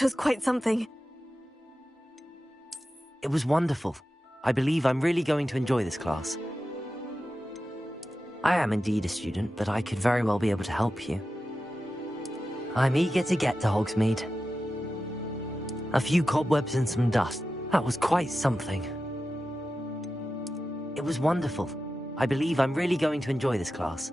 That was quite something. It was wonderful. I believe I'm really going to enjoy this class. I am indeed a student, but I could very well be able to help you. I'm eager to get to Hogsmeade. A few cobwebs and some dust. That was quite something. It was wonderful. I believe I'm really going to enjoy this class.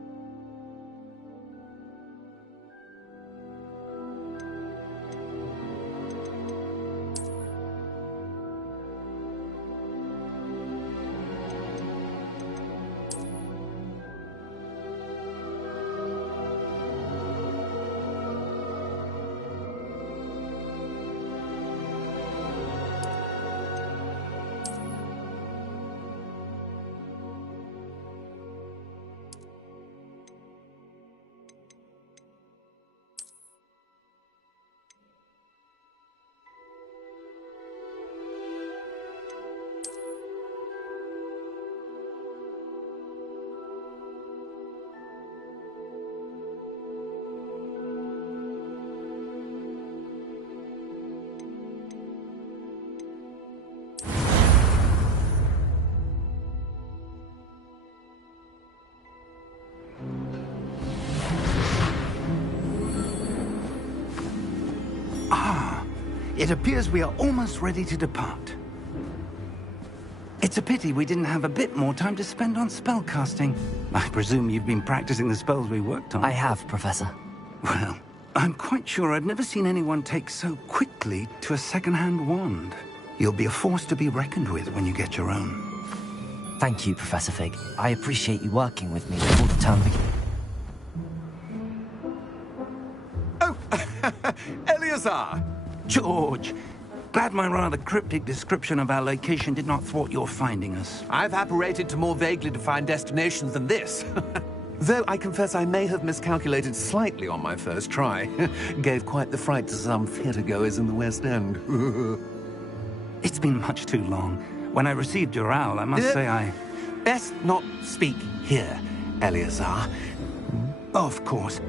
It appears we are almost ready to depart. It's a pity we didn't have a bit more time to spend on spellcasting. I presume you've been practicing the spells we worked on. I have, Professor. Well, I'm quite sure I've never seen anyone take so quickly to a second-hand wand. You'll be a force to be reckoned with when you get your own. Thank you, Professor Fig. I appreciate you working with me before the term begins. Oh, Eleazar! George, glad my rather cryptic description of our location did not thwart your finding us. I've apparated to more vaguely defined destinations than this. Though I confess I may have miscalculated slightly on my first try. Gave quite the fright to some theatre-goers in the West End. It's been much too long. When I received your owl, I must say I... Best not speak here, Eleazar. Of course.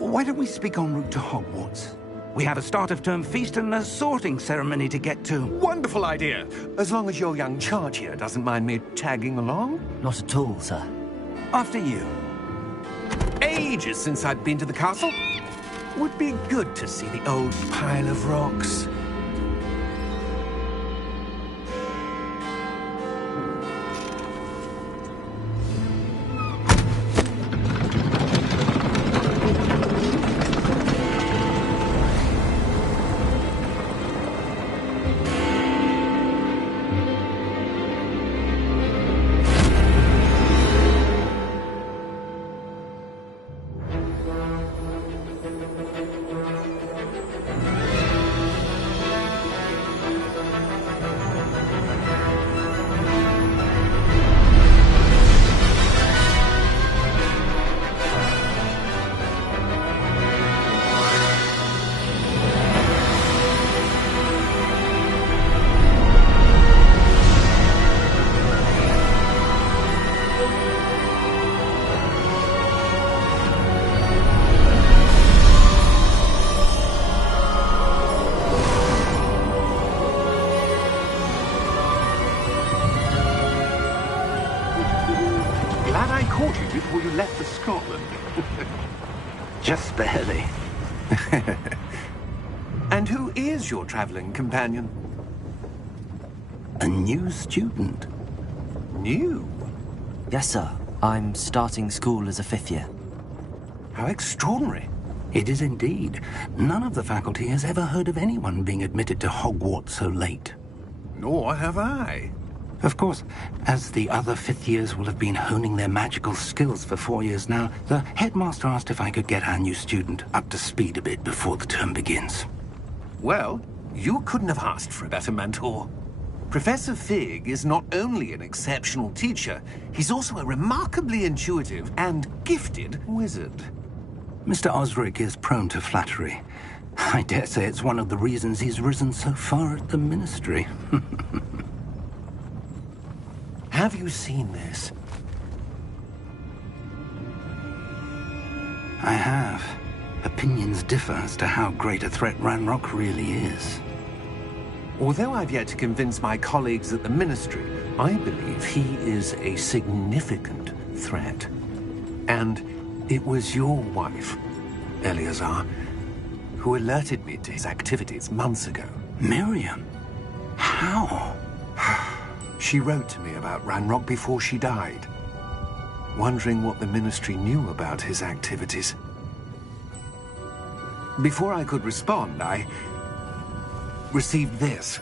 Why don't we speak en route to Hogwarts? We have a start-of-term feast and a sorting ceremony to get to. Wonderful idea! As long as your young charge here doesn't mind me tagging along. Not at all, sir. After you. Ages since I'd been to the castle. Would be good to see the old pile of rocks. Before you left for Scotland. Just barely. And who is your traveling companion? A new student. New? Yes, sir. I'm starting school as a 5th year. How extraordinary. It is indeed. None of the faculty has ever heard of anyone being admitted to Hogwarts so late. Nor have I. Of course, as the other 5th years will have been honing their magical skills for 4 years now, the headmaster asked if I could get our new student up to speed a bit before the term begins. Well, you couldn't have asked for a better mentor. Professor Fig is not only an exceptional teacher, he's also a remarkably intuitive and gifted wizard. Mr. Osric is prone to flattery. I dare say it's one of the reasons he's risen so far at the Ministry. Have you seen this? I have. Opinions differ as to how great a threat Ranrock really is. Although I've yet to convince my colleagues at the Ministry, I believe he is a significant threat. And it was your wife, Eleazar, who alerted me to his activities months ago. Miriam? How? She wrote to me about Ranrock before she died, wondering what the Ministry knew about his activities. Before I could respond, I received this.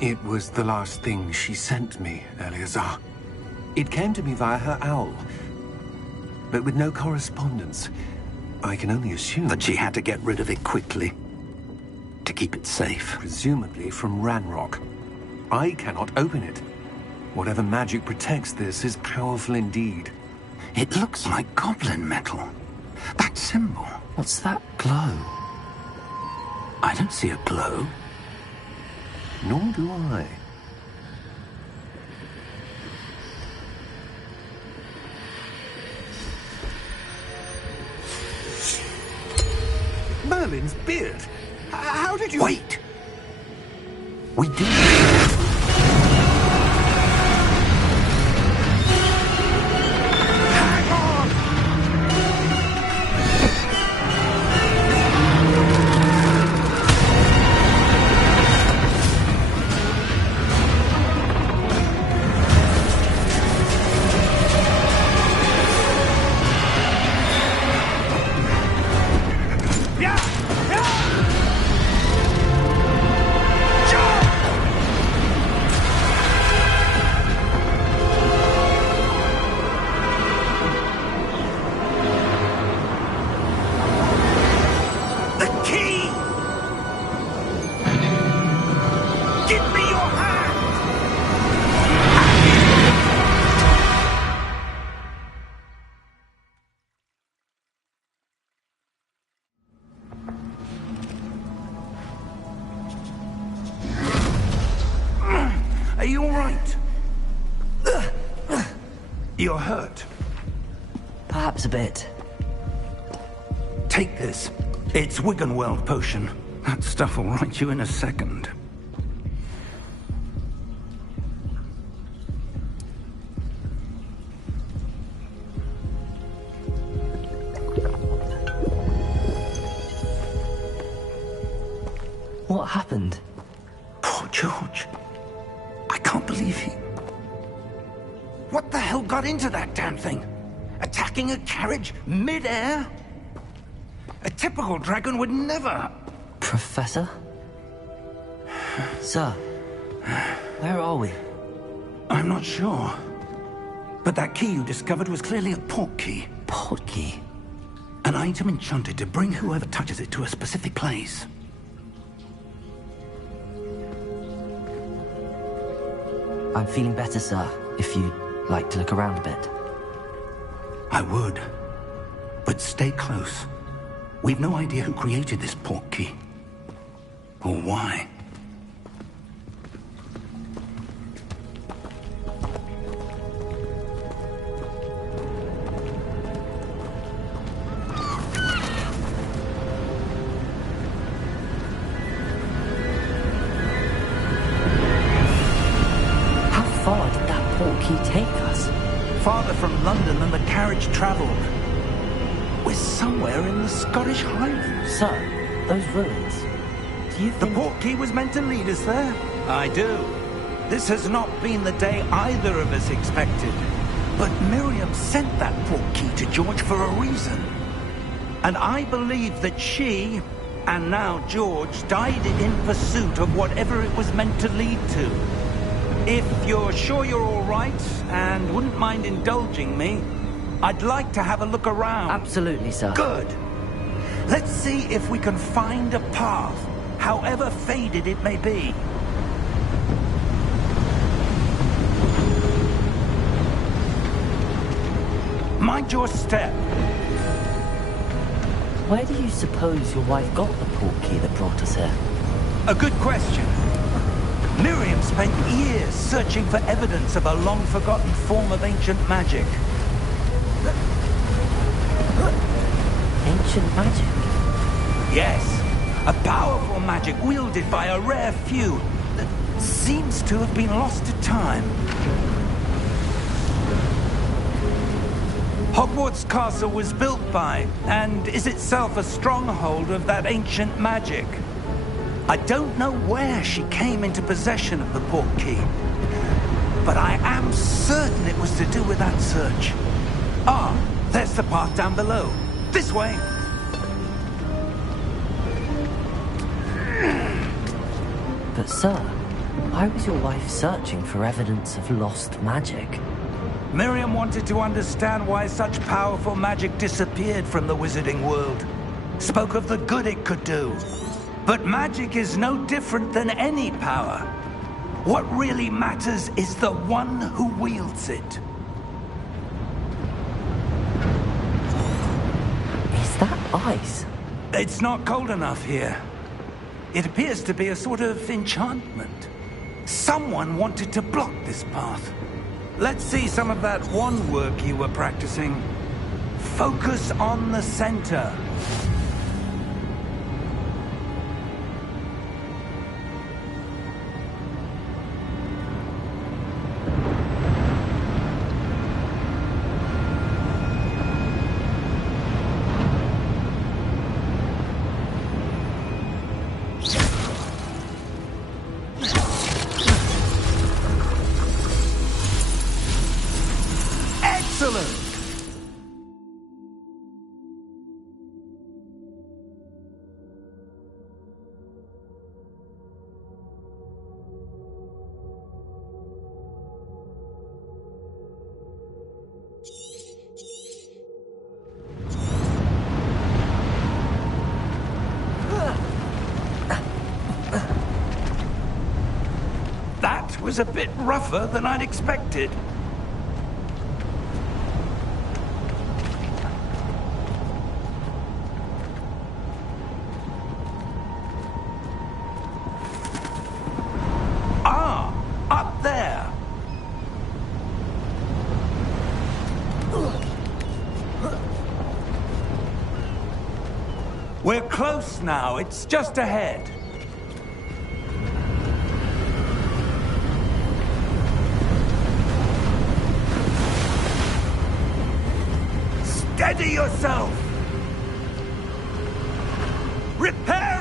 It was the last thing she sent me, Eleazar. It came to me via her owl, but with no correspondence. I can only assume That she had to get rid of it quickly, to keep it safe. presumably from Ranrock. I cannot open it. Whatever magic protects this is powerful indeed. It looks like goblin metal. That symbol. What's that glow? I don't see a glow. Nor do I. Merlin's beard. How did you... Wait! We do. Hang on! The key! Give me your hand! Are you all right? You're hurt. Perhaps a bit. Take this. It's Wiggenweld potion. That stuff will right you in a second. What happened? Poor George. I can't believe he... What the hell got into that damn thing? Attacking a carriage mid-air? A typical dragon would never... Professor? Sir, where are we? I'm not sure. But that key you discovered was clearly a port key. Port key? An item enchanted to bring whoever touches it to a specific place. I'm feeling better, sir, if you'd like to look around a bit. I would. But stay close. We've no idea who created this port key. Or why. How far did that port key take us? Farther from London than the carriage traveled. We're somewhere in the Scottish Highlands. Sir, those ruins. Do you The think... port key was meant to lead us there? I do. This has not been the day either of us expected. But Miriam sent that port key to George for a reason. And I believe that she, and now George, died in pursuit of whatever it was meant to lead to. If you're sure you're all right, and wouldn't mind indulging me, I'd like to have a look around. Absolutely, sir. Good. Let's see if we can find a path, however faded it may be. Mind your step. Where do you suppose your wife got the port key that brought us here? A good question. Miriam spent years searching for evidence of a long-forgotten form of ancient magic. ancient magic. Yes, a powerful magic wielded by a rare few that seems to have been lost to time. Hogwarts Castle was built by, and is itself a stronghold of that ancient magic. I don't know where she came into possession of the portkey, but I am certain it was to do with that search. Ah, there's the path down below. This way! But sir, why was your wife searching for evidence of lost magic? Miriam wanted to understand why such powerful magic disappeared from the wizarding world. Spoke of the good it could do. But magic is no different than any power. What really matters is the one who wields it. Is that ice? It's not cold enough here. It appears to be a sort of enchantment. Someone wanted to block this path. Let's see some of that wand work you were practicing. Focus on the center. Excellent! That was a bit rougher than I'd expected. Up there! We're close now. It's just ahead. Steady yourself! Reparo!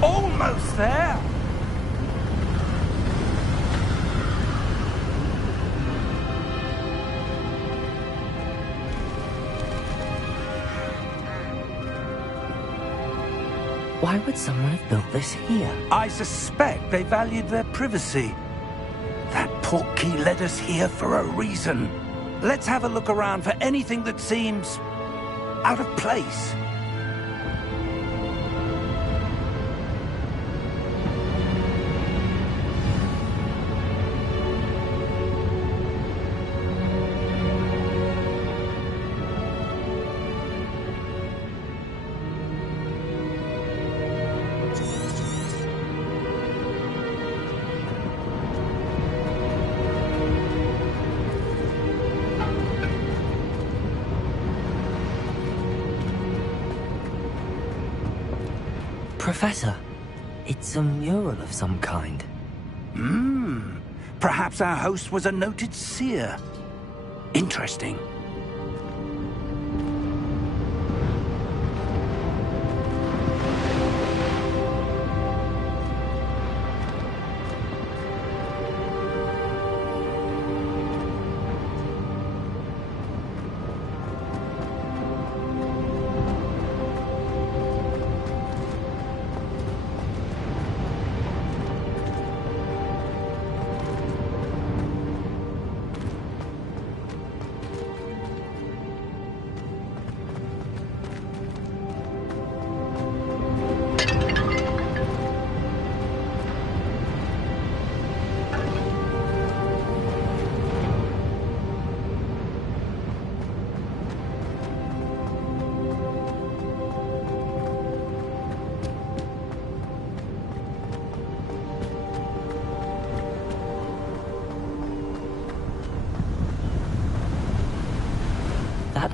Almost there! Why would someone have built this here? I suspect they valued their privacy. That portkey led us here for a reason. Let's have a look around for anything that seems out of place. Professor, it's a mural of some kind. Perhaps our host was a noted seer. Interesting.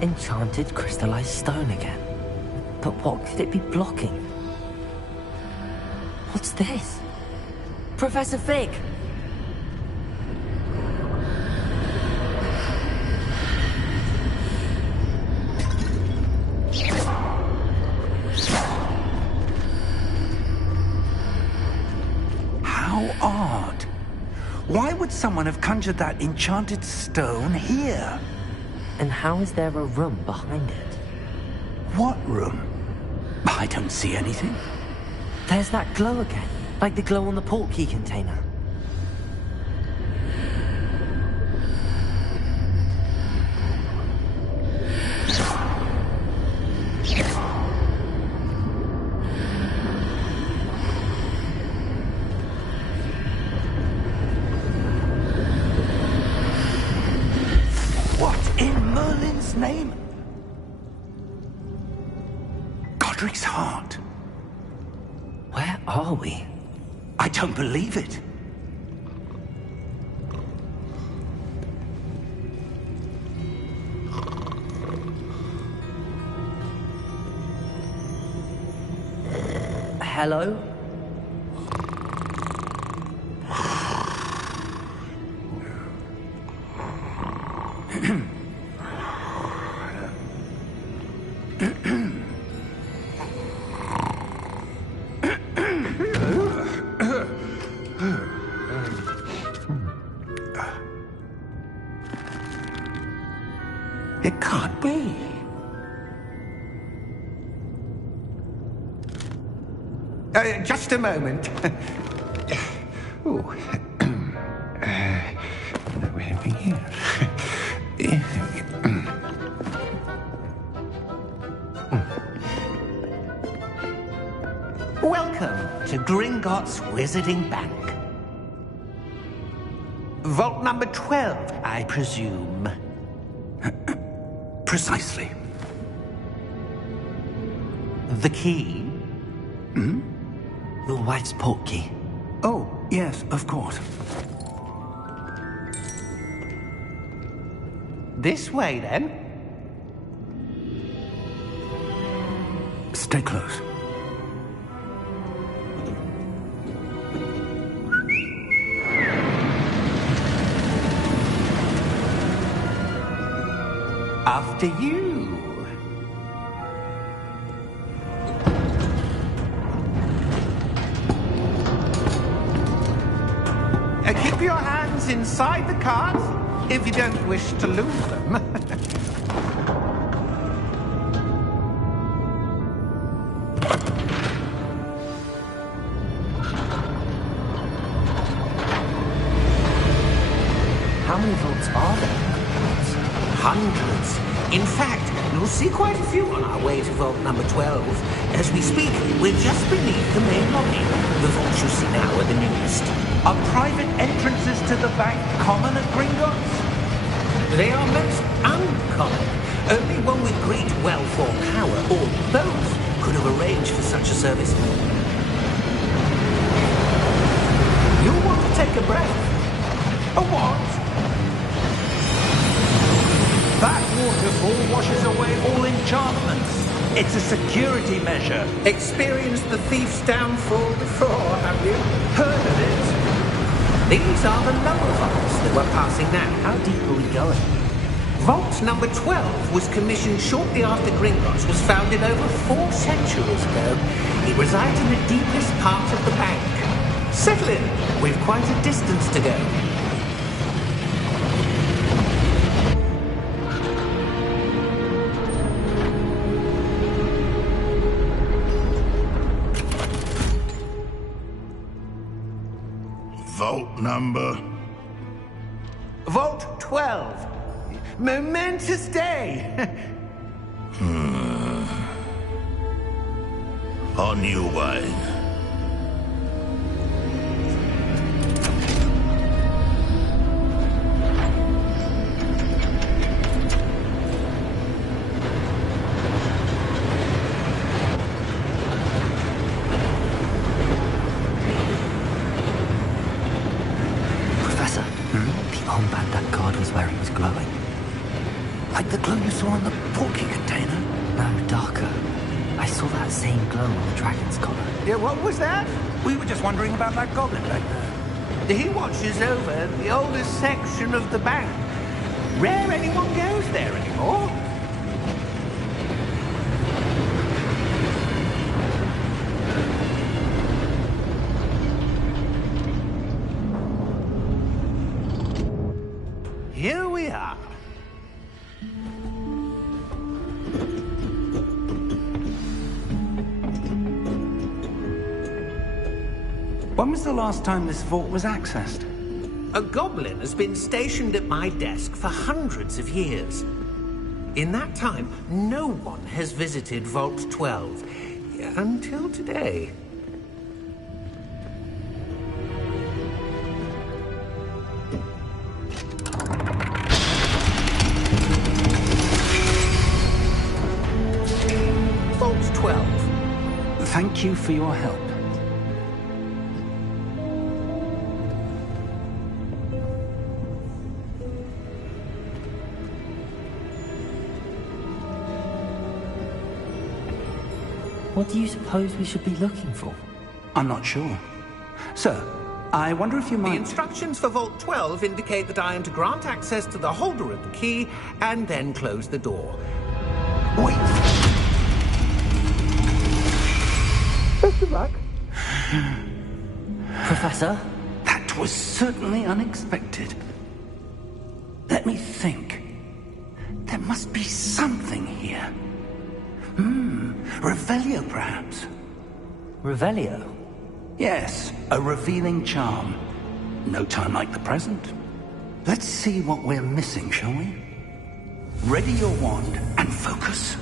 Enchanted crystallized stone again. But what could it be blocking? What's this? Professor Fig! How odd. Why would someone have conjured that enchanted stone here? And how is there a room behind it? What room? I don't see anything. There's that glow again, like the glow on the portkey container. What in Merlin's name? Godric's heart. Where are we? I don't believe it. Hello? It can't be. Just a moment. Oh. Welcome to Gringotts Wizarding Bank. Vault number 12, I presume. Precisely. The key? The wife's portkey. Oh, yes, of course. This way, then. Stay close. After you. Keep your hands inside the cards if you don't wish to lose them. How many vaults are there? Hundreds. In fact, you'll see quite a few on our way to vault number 12. As we speak, we're just beneath the main lobby. The vaults you see now are the newest. Are private entrances to the bank common at Gringotts? They are most uncommon. Only one with great wealth or power, or both, could have arranged for such a service. You'll want to take a breath. A what? That waterfall washes away all enchantments. It's a security measure. Experienced the thief's downfall before, have you? Heard of it? These are the lower vaults that we're passing now. How deep are we going? Vault number 12 was commissioned shortly after Gringotts was founded over 4 centuries ago. It resides in the deepest part of the bank. Settle in. We've quite a distance to go. Vault number? Vault 12. Momentous day. On new wine. Professor, the armband that guard was wearing was glowing. Like the glow you saw on the porky container? No, darker. I saw that same glow on the dragon's collar. Yeah, what was that? We were just wondering about that goblin back there. He watches over the oldest section of the bank. Rare anyone goes there anymore. Here we are. When was the last time this vault was accessed? A goblin has been stationed at my desk for hundreds of years. In that time, no one has visited Vault 12. Until today. Vault 12. Thank you for your help. What do you suppose we should be looking for? I'm not sure. Sir, I wonder if you The might... instructions for Vault 12 indicate that I am to grant access to the holder of the key and then close the door. Wait! Best of luck. Professor? That was certainly unexpected. Let me think. There must be something here. Revelio, perhaps? Revelio? Yes, a revealing charm. No time like the present. Let's see what we're missing, shall we? Ready your wand and focus.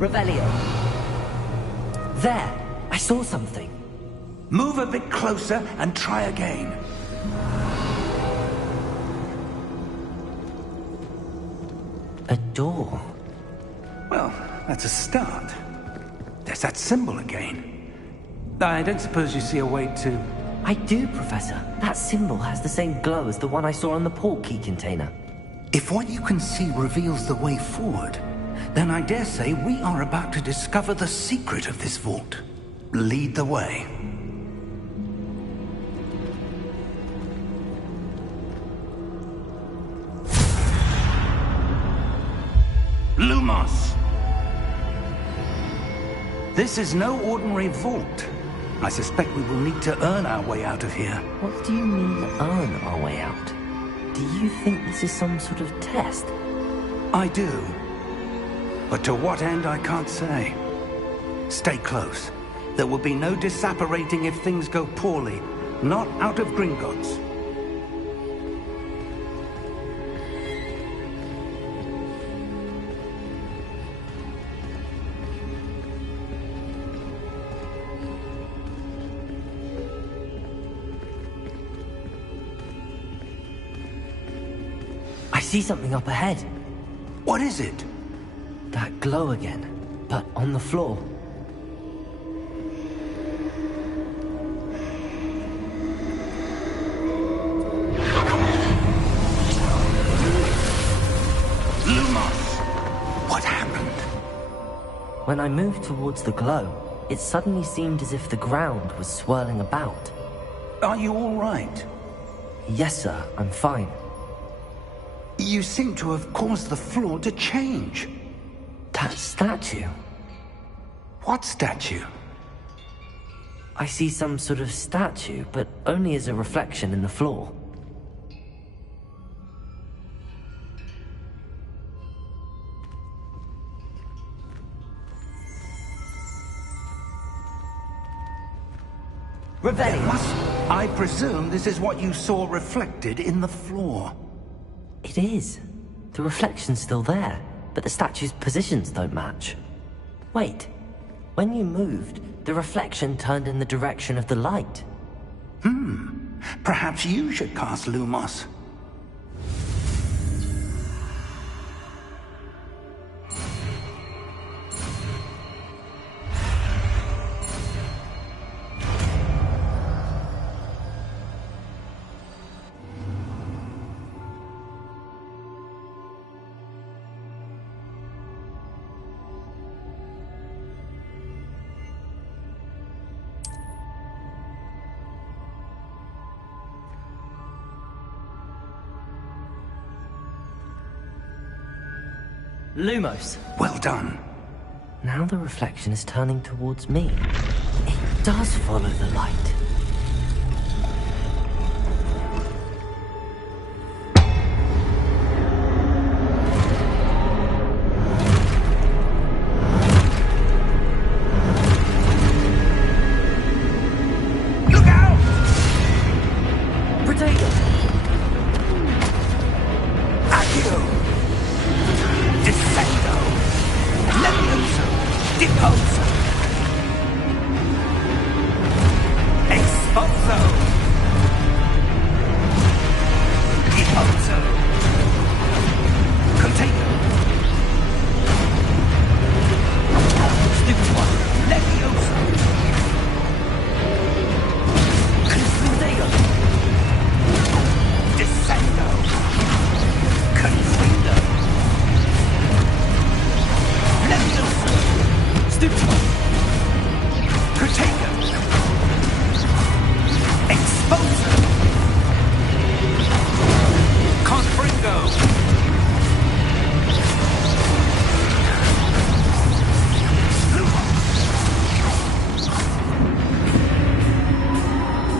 Revelio. There! I saw something. Move a bit closer and try again. A door. Well, that's a start. There's that symbol again. I don't suppose you see a way to... I do, Professor. That symbol has the same glow as the one I saw on the port key container. If what you can see reveals the way forward, then I dare say we are about to discover the secret of this vault. Lead the way. Lumos! This is no ordinary vault. I suspect we will need to earn our way out of here. What do you mean, earn our way out? Do you think this is some sort of test? I do. But to what end, I can't say. Stay close. There will be no disapparating if things go poorly. Not out of Gringotts. I see something up ahead. What is it? That glow again, but on the floor. Lumos! What happened? When I moved towards the glow, it suddenly seemed as if the ground was swirling about. Are you all right? Yes, sir, I'm fine. You seem to have caused the floor to change. That statue. What statue? I see some sort of statue, but only as a reflection in the floor. Revelio. I presume this is what you saw reflected in the floor. It is. The reflection's still there, but the statue's positions don't match. Wait. When you moved, the reflection turned in the direction of the light. Perhaps you should cast Lumos. Lumos. Well done. Now the reflection is turning towards me. It does follow the light. Look out! Potato! Accio! Descendo! Levioso! Deposo! Expulso! Deposo! Container! Stupid one! Levioso! Confundo! Descendo! Confundo! Levioso! Stupid one! Protego! Exposer! Confringo!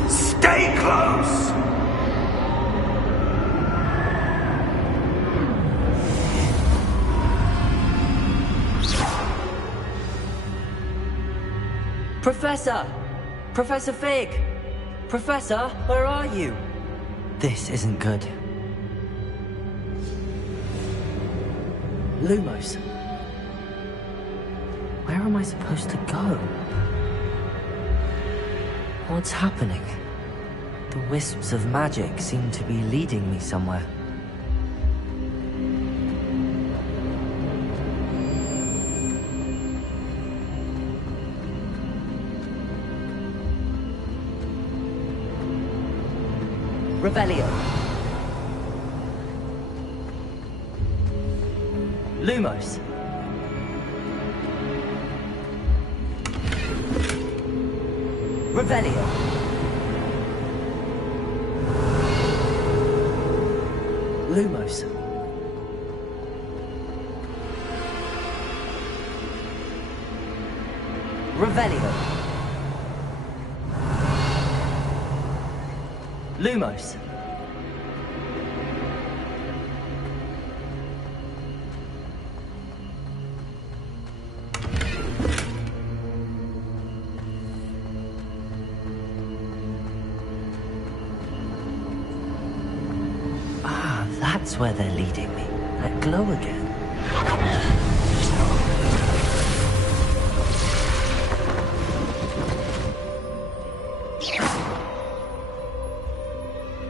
Stay close! Professor! Professor Fig! Professor, where are you? This isn't good. Lumos. Where am I supposed to go? What's happening? The wisps of magic seem to be leading me somewhere. Revelio. Lumos. Revelio. Lumos. Revelio. Lumos. Ah, that's where they're leading me. That glow again.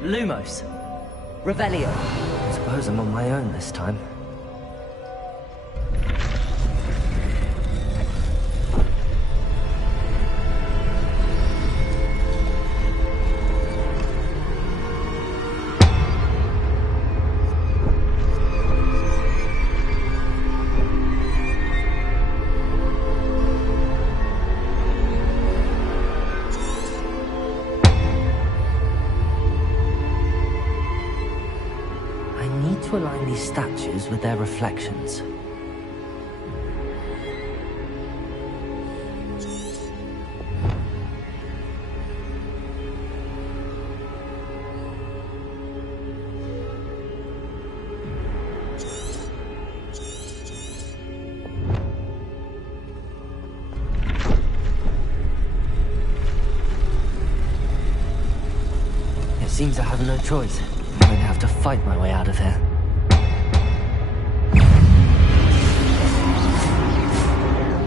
Lumos. Revelio. I suppose I'm on my own this time. To align these statues with their reflections. seems I have no choice. I'm going to have to fight my way out of here.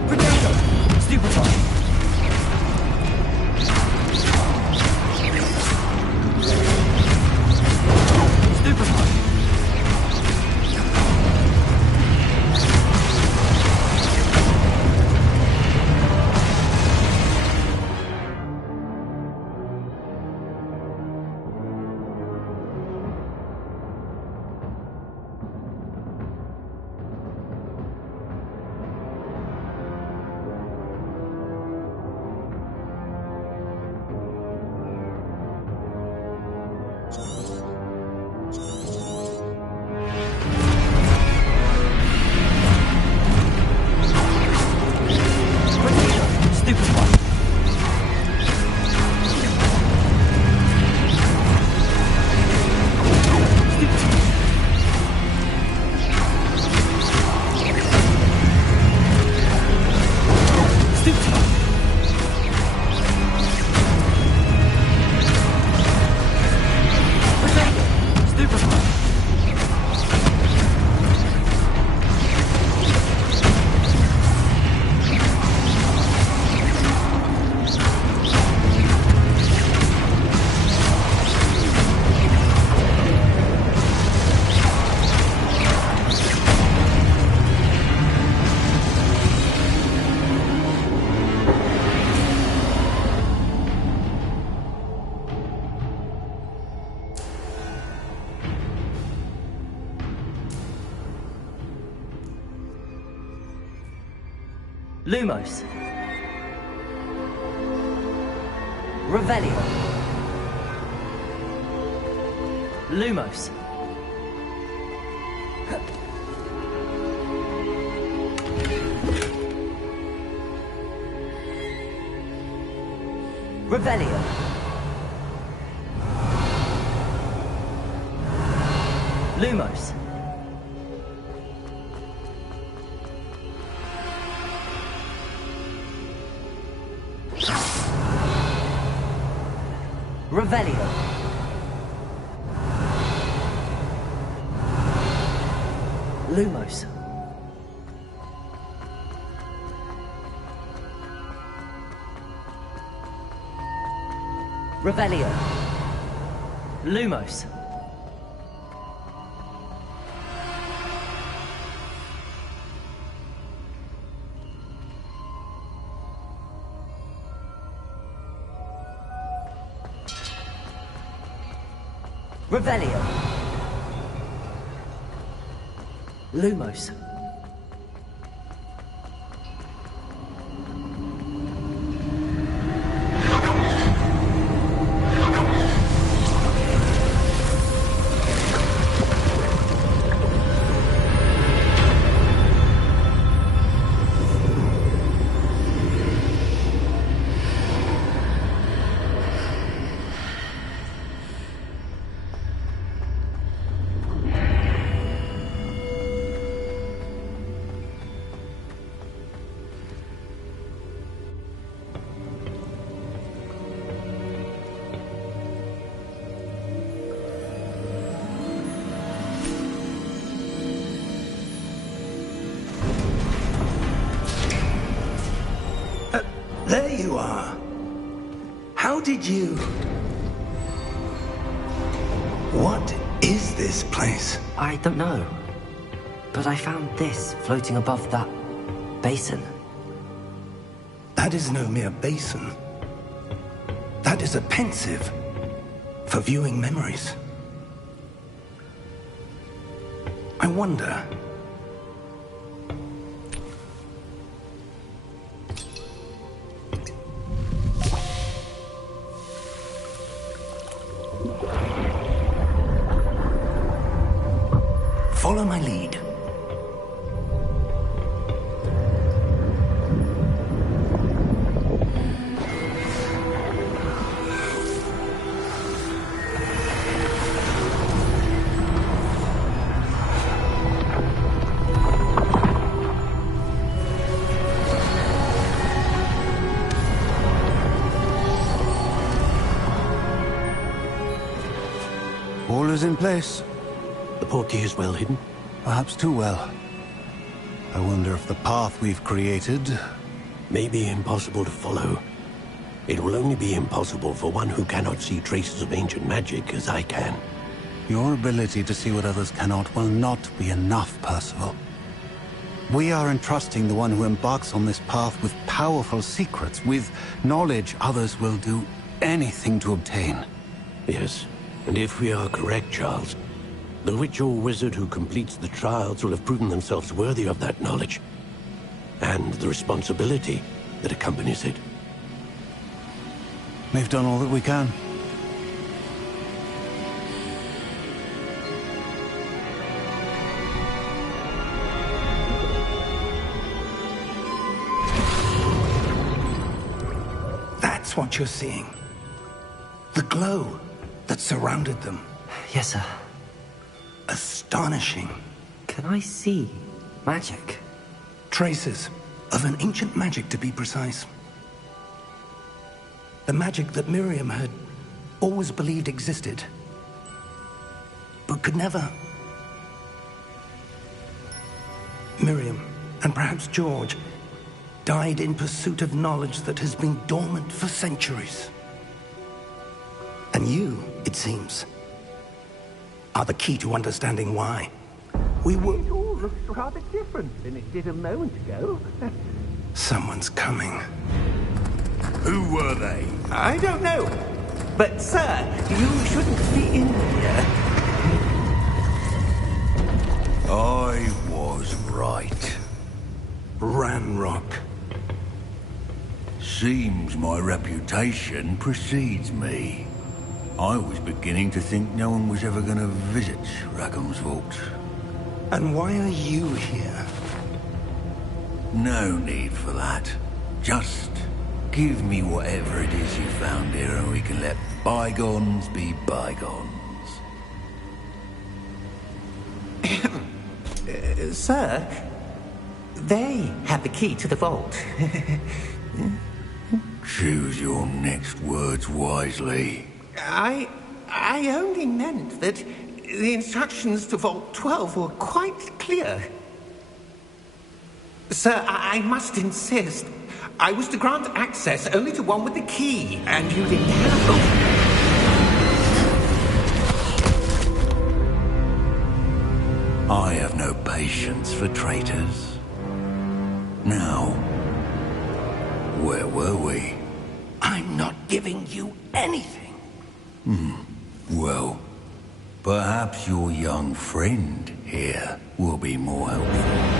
Protector! Stupefy! Lumos. Revelio. Lumos. Revelio. Lumos. Revelio. Lumos. Revelio. Lumos. Revelio. Lumos. There you are. How did you... What is this place? I don't know. But I found this floating above that basin. That is no mere basin. That is a pensive for viewing memories. I wonder... Follow my lead. in place. The portkey is well hidden? Perhaps too well. I wonder if the path we've created... may be impossible to follow. It will only be impossible for one who cannot see traces of ancient magic as I can. Your ability to see what others cannot will not be enough, Percival. We are entrusting the one who embarks on this path with powerful secrets, with knowledge others will do anything to obtain. Yes, and if we are correct, Charles, the witch or wizard who completes the trials will have proven themselves worthy of that knowledge, and the responsibility that accompanies it. We've done all that we can. That's what you're seeing. The glow that surrounded them. Yes, sir. Astonishing. Can I see magic? Traces of an ancient magic, to be precise. The magic that Miriam had always believed existed, but could never. Miriam, and perhaps George, died in pursuit of knowledge that has been dormant for centuries. And you, it seems, are the key to understanding why. We were... It all looks rather different than it did a moment ago. Someone's coming. Who were they? I don't know. But, sir, you shouldn't be in here. I was right. Ranrock. Seems my reputation precedes me. I was beginning to think no one was ever going to visit Rackham's Vault. And why are you here? No need for that. Just give me whatever it is you found here and we can let bygones be bygones. Sir, they have the key to the vault. Choose your next words wisely. I only meant that the instructions to Vault 12 were quite clear. Sir, I must insist. I was to grant access only to one with the key, and you didn't have I have no patience for traitors. Now, where were we? I'm not giving you anything. Well, perhaps your young friend here will be more helpful.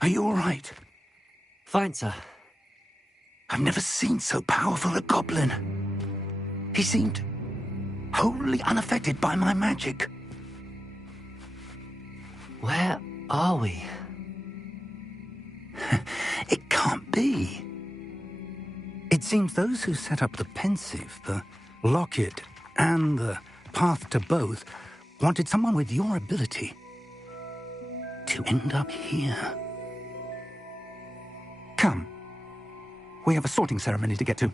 Are you all right? Fine, sir. I've never seen so powerful a goblin. He seemed wholly unaffected by my magic. Where are we? It can't be. It seems those who set up the pensive, the locket, and the path to both wanted someone with your ability to end up here. Come. We have a sorting ceremony to get to.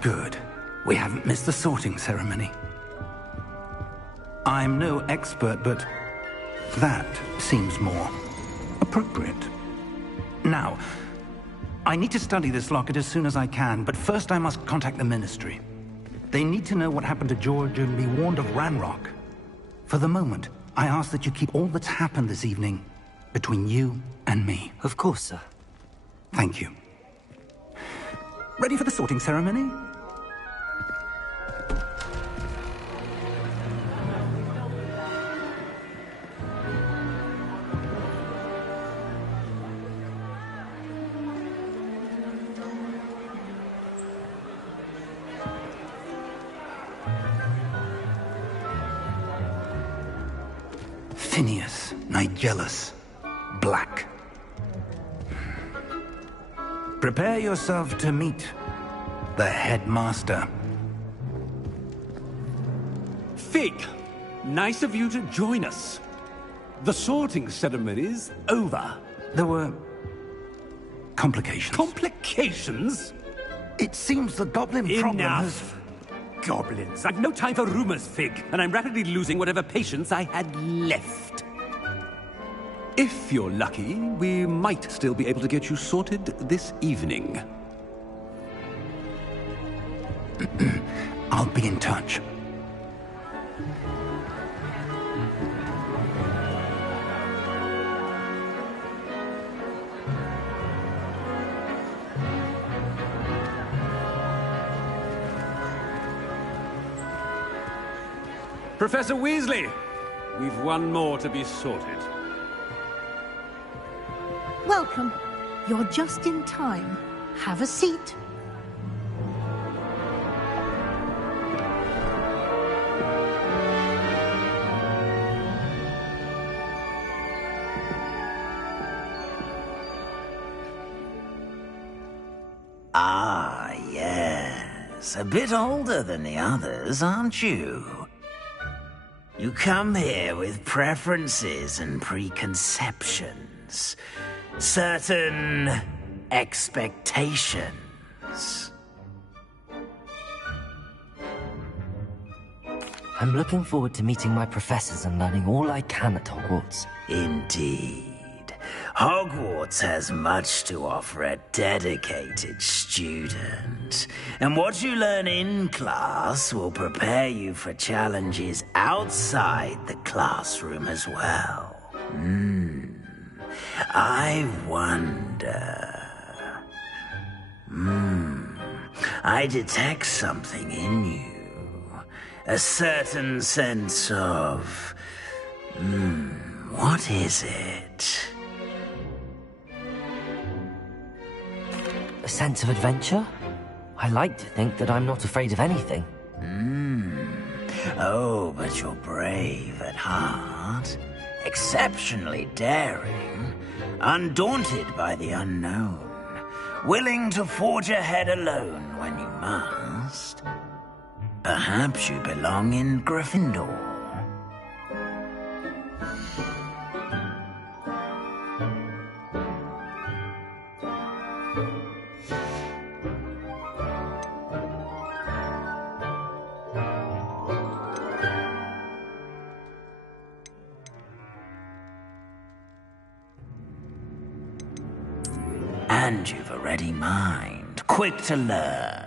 Good. We haven't missed the sorting ceremony. I'm no expert, but that seems more appropriate. Now, I need to study this locket as soon as I can, but first I must contact the Ministry. They need to know what happened to George and be warned of Ranrock. For the moment, I ask that you keep all that's happened this evening between you and me. Of course, sir. Thank you. Ready for the sorting ceremony? Phineas, Nigellus, Black. Prepare yourself to meet the headmaster. Fig, nice of you to join us. The sorting ceremony's over. There were complications. Complications? It seems the goblin problem has... Enough! Goblins. I've no time for rumors, Fig, and I'm rapidly losing whatever patience I had left. If you're lucky, we might still be able to get you sorted this evening. I'll be in touch. Professor Weasley, we've one more to be sorted. Welcome. You're just in time. Have a seat. Ah, yes. A bit older than the others, aren't you? You come here with preferences and preconceptions. Certain expectations. I'm looking forward to meeting my professors and learning all I can at Hogwarts. Indeed. Hogwarts has much to offer a dedicated student. And what you learn in class will prepare you for challenges outside the classroom as well. I wonder... I detect something in you. A certain sense of... what is it? A sense of adventure? I like to think that I'm not afraid of anything. Oh, but you're brave at heart. Exceptionally daring. Undaunted by the unknown. Willing to forge ahead alone when you must. Perhaps you belong in Gryffindor. And you've a ready mind, quick to learn.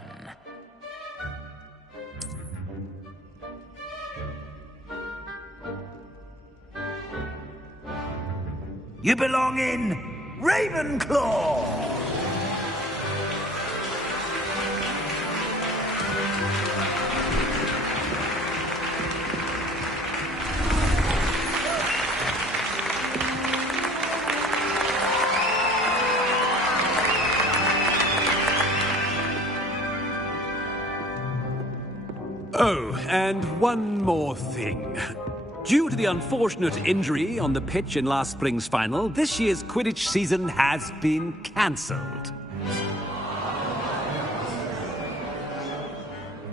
You belong in Ravenclaw! Oh, and one more thing. Due to the unfortunate injury on the pitch in last spring's final, this year's Quidditch season has been cancelled.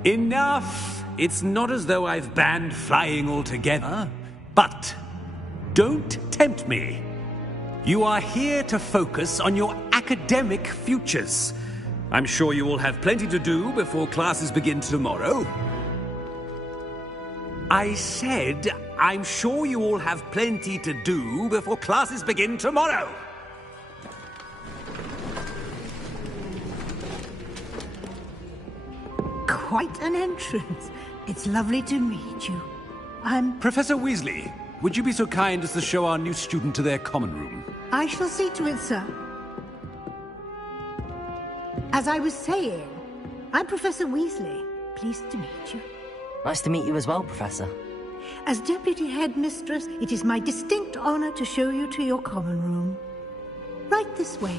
Enough! It's not as though I've banned flying altogether, but don't tempt me. You are here to focus on your academic futures. I'm sure you all have plenty to do before classes begin tomorrow. I said, I'm sure you all have plenty to do before classes begin tomorrow. Quite an entrance. It's lovely to meet you. I'm... Professor Weasley, would you be so kind as to show our new student to their common room? I shall see to it, sir. As I was saying, I'm Professor Weasley. Pleased to meet you. Nice to meet you as well, Professor. As Deputy Headmistress, it is my distinct honor to show you to your common room. Right this way.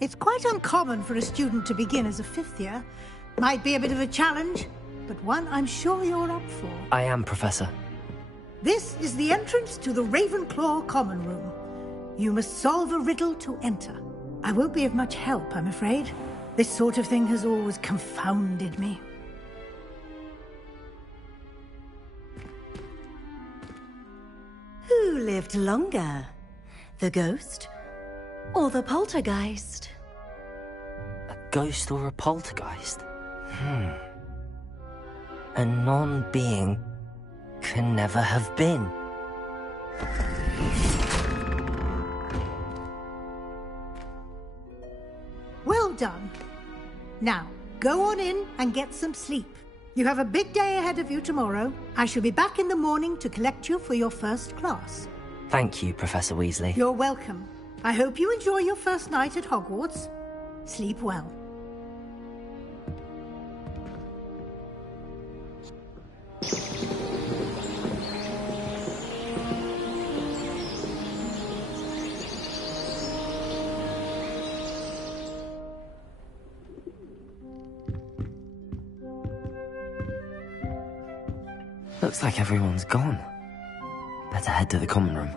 It's quite uncommon for a student to begin as a fifth year. Might be a bit of a challenge, but one I'm sure you're up for. I am, Professor. This is the entrance to the Ravenclaw Common Room. You must solve a riddle to enter. I won't be of much help, I'm afraid. This sort of thing has always confounded me. Who lived longer? The ghost or the poltergeist? A ghost or a poltergeist? A non-being can never have been. Well done. Now, go on in and get some sleep. You have a big day ahead of you tomorrow. I shall be back in the morning to collect you for your first class. Thank you, Professor Weasley. You're welcome. I hope you enjoy your first night at Hogwarts. Sleep well. Looks like everyone's gone. Better head to the common room.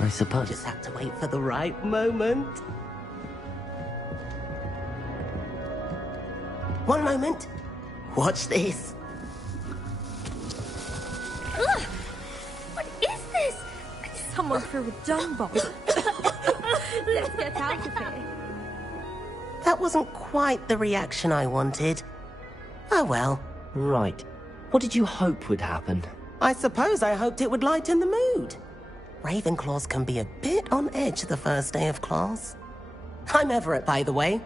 I suppose. Just have to wait for the right moment. One moment. Watch this. Ugh! What is this? Someone threw a dung bomb. Let's get out of here. That wasn't quite the reaction I wanted. Oh well. Right. What did you hope would happen? I suppose I hoped it would lighten the mood. Ravenclaws can be a bit on edge the first day of class. I'm Everett, by the way.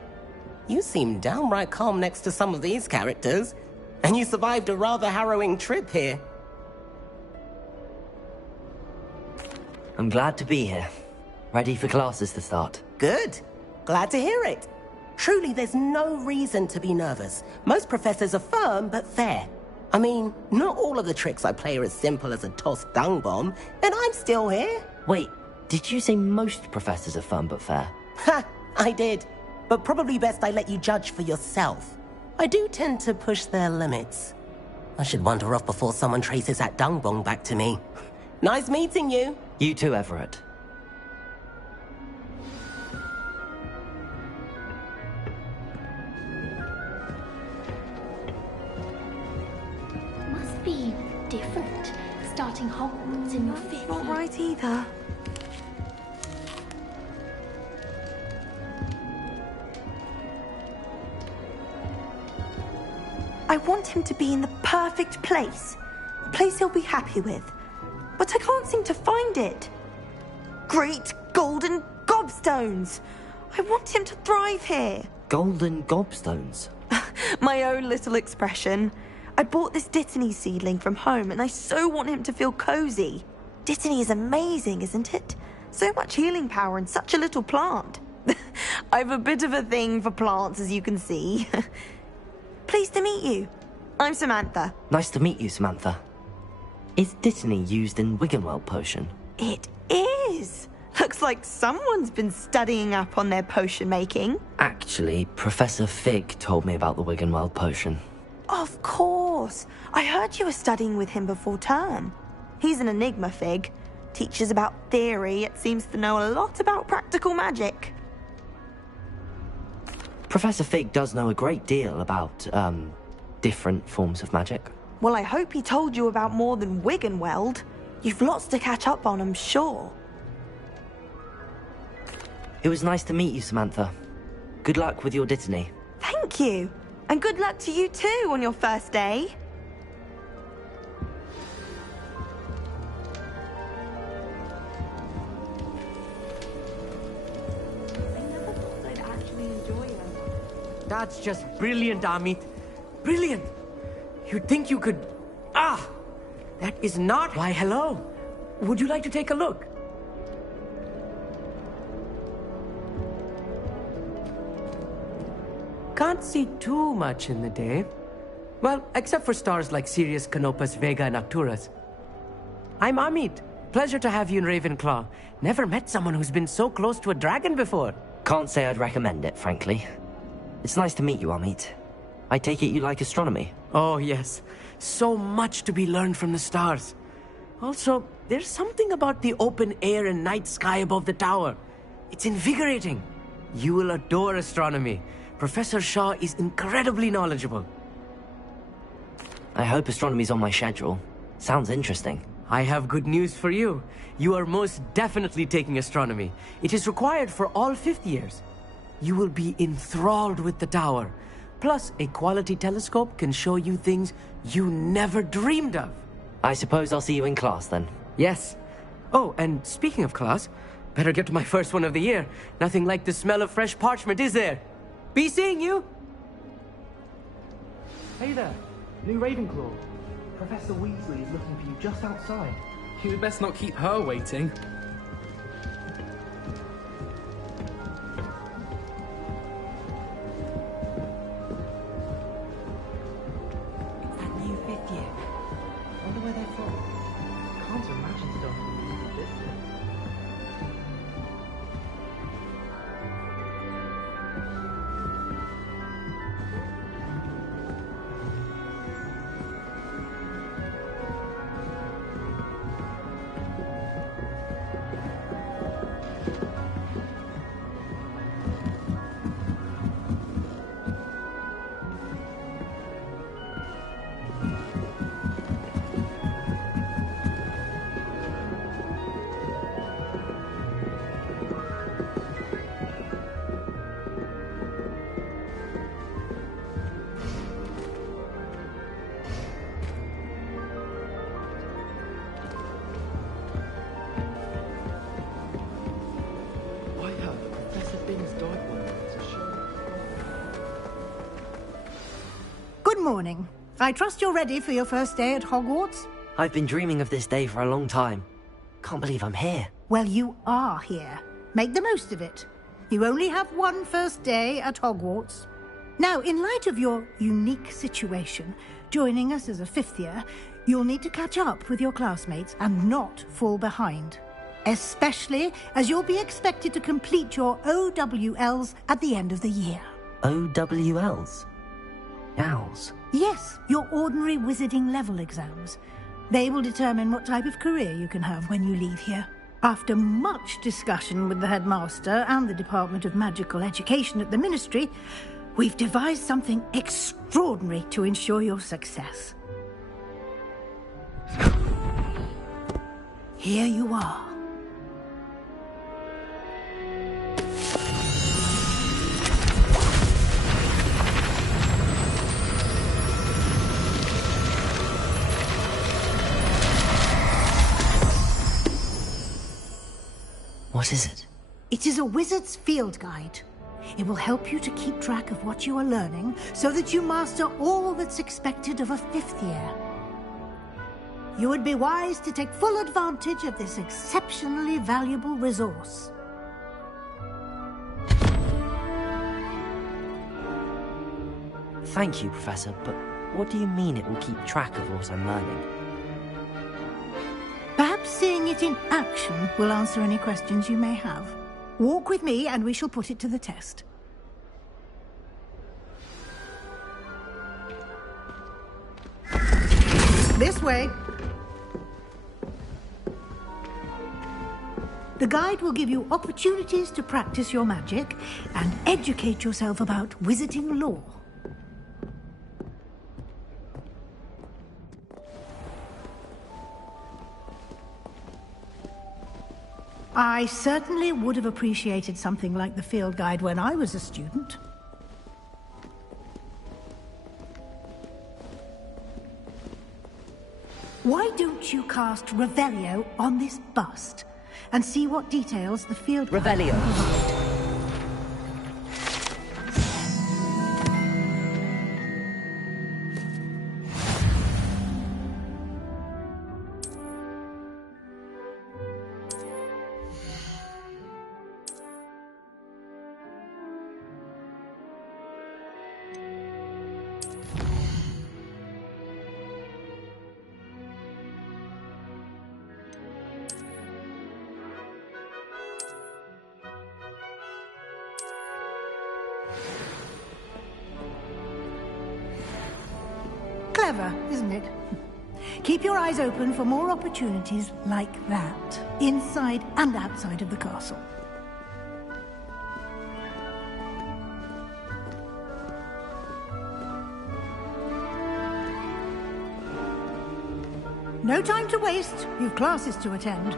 You seem downright calm next to some of these characters, and you survived a rather harrowing trip here. I'm glad to be here. Ready for classes to start. Good. Glad to hear it. Truly, there's no reason to be nervous. Most professors are firm but fair. I mean, not all of the tricks I play are as simple as a tossed dung bomb, and I'm still here. Wait, did you say most professors are fun but fair? Ha! I did. But probably best I let you judge for yourself. I do tend to push their limits. I should wander off before someone traces that dung bomb back to me. Nice meeting you. You too, Everett. Must be different, starting Hogwarts in your fifth. Not right either. I want him to be in the perfect place. A place he'll be happy with. But I can't seem to find it. Great golden gobstones! I want him to thrive here. Golden gobstones? My own little expression. I bought this Dittany seedling from home and I so want him to feel cozy. Dittany is amazing, isn't it? So much healing power in such a little plant. I've a bit of a thing for plants, as you can see. Pleased to meet you. I'm Samantha. Nice to meet you, Samantha. Is Dittany used in Wiggenweld potion? It is. Looks like someone's been studying up on their potion making. Actually, Professor Fig told me about the Wiggenweld potion. Of course. I heard you were studying with him before term. He's an enigma, Fig. Teaches about theory, yet seems to know a lot about practical magic. Professor Fig does know a great deal about, different forms of magic. Well, I hope he told you about more than Wiggenweld. You've lots to catch up on, I'm sure. It was nice to meet you, Samantha. Good luck with your Dittany. Thank you. And good luck to you too on your first day. That's just brilliant, Amit. Brilliant. You'd think you could... Ah! That is not... Why, hello. Would you like to take a look? Can't see too much in the day. Well, except for stars like Sirius, Canopus, Vega, and Arcturus. I'm Amit. Pleasure to have you in Ravenclaw. Never met someone who's been so close to a dragon before. Can't say I'd recommend it, frankly. It's nice to meet you, Amit. I take it you like astronomy? Oh, yes. So much to be learned from the stars. Also, there's something about the open air and night sky above the tower. It's invigorating. You will adore astronomy. Professor Shaw is incredibly knowledgeable. I hope astronomy's on my schedule. Sounds interesting. I have good news for you. You are most definitely taking astronomy. It is required for all fifth years. You will be enthralled with the tower. Plus, a quality telescope can show you things you never dreamed of. I suppose I'll see you in class then. Yes. Oh, and speaking of class, better get to my first one of the year. Nothing like the smell of fresh parchment, is there? Be seeing you! Hey there, new Ravenclaw. Professor Weasley is looking for you just outside. You'd best not keep her waiting. Good morning. I trust you're ready for your first day at Hogwarts? I've been dreaming of this day for a long time. Can't believe I'm here. Well, you are here. Make the most of it. You only have one first day at Hogwarts. Now, in light of your unique situation, joining us as a fifth year, you'll need to catch up with your classmates and not fall behind. Especially as you'll be expected to complete your OWLs at the end of the year. OWLs? Owls? Yes, your ordinary wizarding level exams. They will determine what type of career you can have when you leave here. After much discussion with the headmaster and the Department of Magical Education at the Ministry, we've devised something extraordinary to ensure your success. Here you are. What is it? It is a wizard's field guide. It will help you to keep track of what you are learning so that you master all that's expected of a 5th year. You would be wise to take full advantage of this exceptionally valuable resource. Thank you, Professor, but what do you mean it will keep track of what I'm learning? Perhaps seeing it in action will answer any questions you may have. Walk with me and we shall put it to the test. This way. The guide will give you opportunities to practice your magic and educate yourself about wizarding lore. I certainly would have appreciated something like the field guide when I was a student. Why don't you cast Revelio on this bust and see what details the field guide Revelio. will provide? Clever, isn't it? Keep your eyes open for more opportunities like that, inside and outside of the castle. No time to waste. You've classes to attend.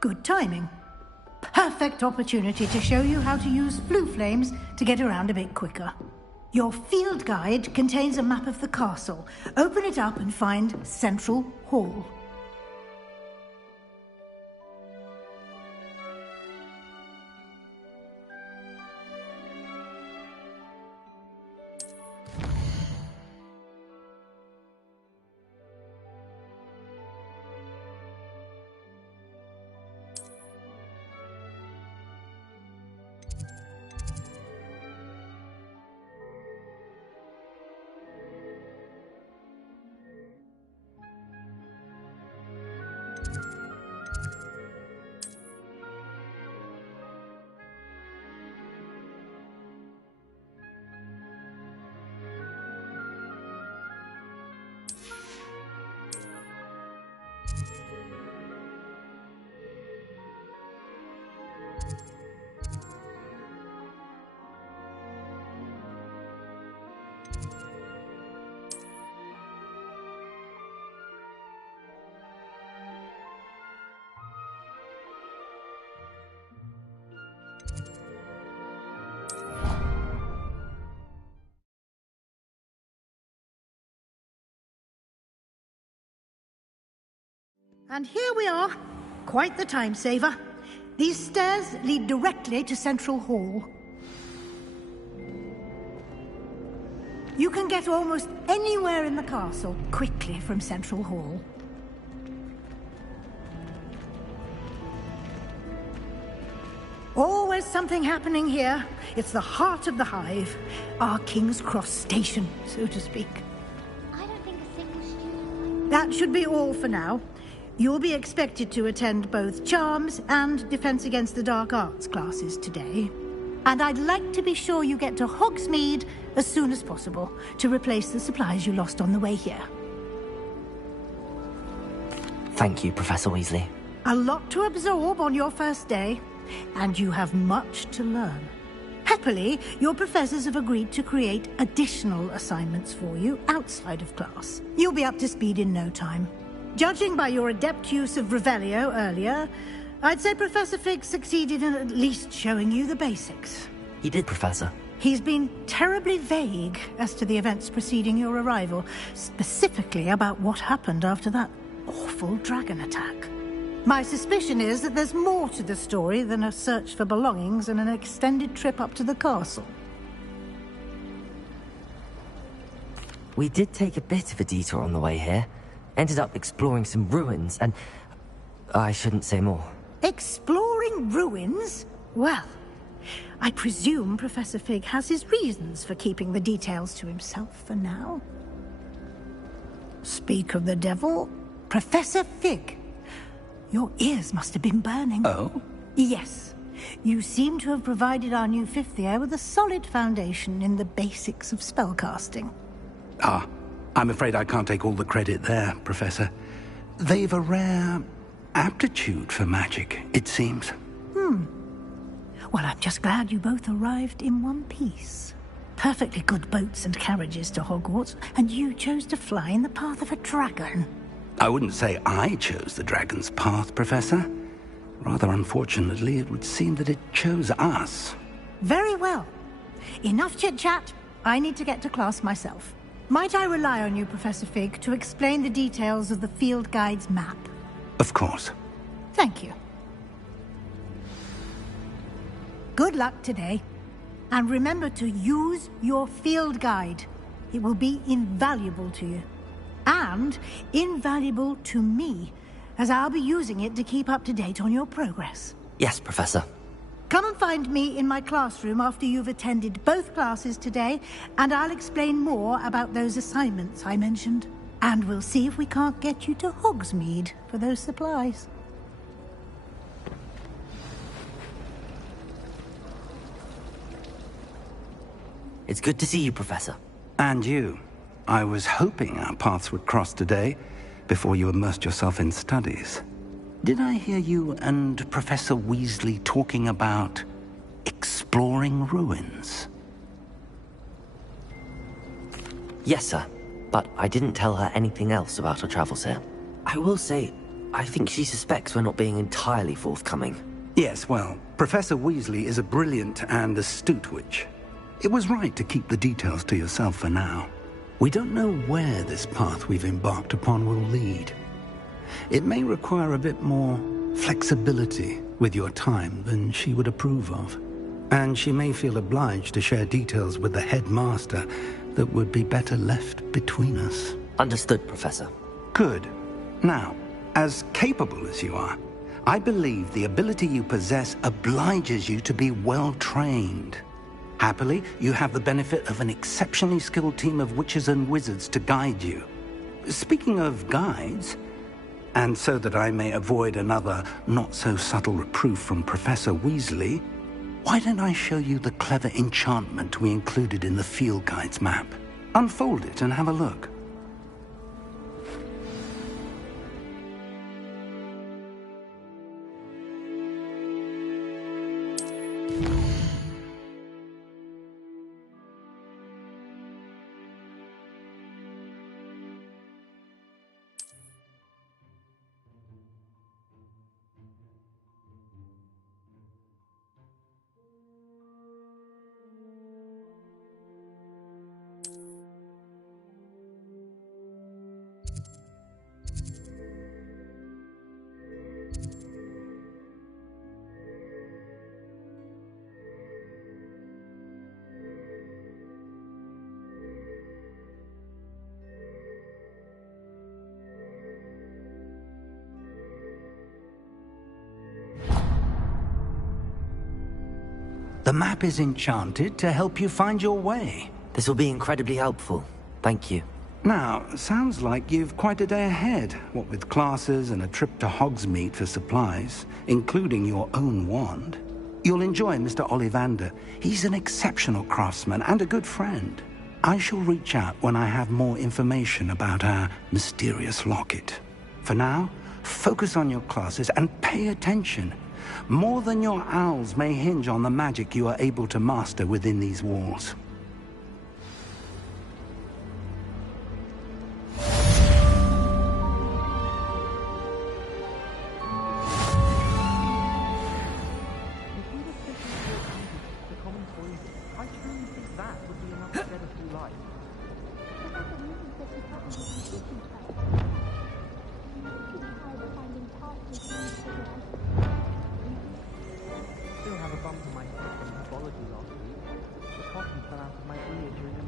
Good timing. Perfect opportunity to show you how to use flue flames to get around a bit quicker. Your field guide contains a map of the castle. Open it up and find Central Hall. And here we are. Quite the time saver. These stairs lead directly to Central Hall. You can get almost anywhere in the castle quickly from Central Hall. Always something happening here. It's the heart of the hive. Our King's Cross station, so to speak. I don't think a single student... That should be all for now. You'll be expected to attend both Charms and Defense Against the Dark Arts classes today. And I'd like to be sure you get to Hogsmeade as soon as possible to replace the supplies you lost on the way here. Thank you, Professor Weasley. A lot to absorb on your first day, and you have much to learn. Happily, your professors have agreed to create additional assignments for you outside of class. You'll be up to speed in no time. Judging by your adept use of Revelio earlier, I'd say Professor Fig succeeded in at least showing you the basics. He did, Professor. He's been terribly vague as to the events preceding your arrival, specifically about what happened after that awful dragon attack. My suspicion is that there's more to the story than a search for belongings and an extended trip up to the castle. We did take a bit of a detour on the way here. Ended up exploring some ruins, and I shouldn't say more. Exploring ruins? Well, I presume Professor Fig has his reasons for keeping the details to himself for now. Speak of the devil, Professor Fig. Your ears must have been burning. Oh? Yes. You seem to have provided our new fifth year with a solid foundation in the basics of spellcasting. Ah, I'm afraid I can't take all the credit there, Professor. They've a rare aptitude for magic, it seems. Well, I'm just glad you both arrived in one piece. Perfectly good boats and carriages to Hogwarts, and you chose to fly in the path of a dragon. I wouldn't say I chose the dragon's path, Professor. Rather unfortunately, it would seem that it chose us. Very well. Enough chit-chat. I need to get to class myself. Might I rely on you, Professor Fig, to explain the details of the field guide's map? Of course. Thank you. Good luck today. And remember to use your field guide. It will be invaluable to you. And invaluable to me, as I'll be using it to keep up to date on your progress. Yes, Professor. Come and find me in my classroom after you've attended both classes today, and I'll explain more about those assignments I mentioned. And we'll see if we can't get you to Hogsmeade for those supplies. It's good to see you, Professor. And you. I was hoping our paths would cross today, before you immersed yourself in studies. Did I hear you and Professor Weasley talking about exploring ruins? Yes, sir. But I didn't tell her anything else about our travels here. I will say, I think she suspects we're not being entirely forthcoming. Yes, well, Professor Weasley is a brilliant and astute witch. It was right to keep the details to yourself for now. We don't know where this path we've embarked upon will lead. It may require a bit more flexibility with your time than she would approve of. And she may feel obliged to share details with the headmaster that would be better left between us. Understood, Professor. Good. Now, as capable as you are, I believe the ability you possess obliges you to be well trained. Happily, you have the benefit of an exceptionally skilled team of witches and wizards to guide you. Speaking of guides, and so that I may avoid another not-so-subtle reproof from Professor Weasley, why don't I show you the clever enchantment we included in the field guide's map? Unfold it and have a look. The map is enchanted to help you find your way. This will be incredibly helpful. Thank you. Now, sounds like you've quite a day ahead, what with classes and a trip to Hogsmeade for supplies, including your own wand. You'll enjoy Mr. Ollivander. He's an exceptional craftsman and a good friend. I shall reach out when I have more information about our mysterious locket. For now, Focus on your classes and pay attention. More than your owls may hinge on the magic you are able to master within these walls. Still have a bump on my head from pathology last week. The cotton fell out of my ear during a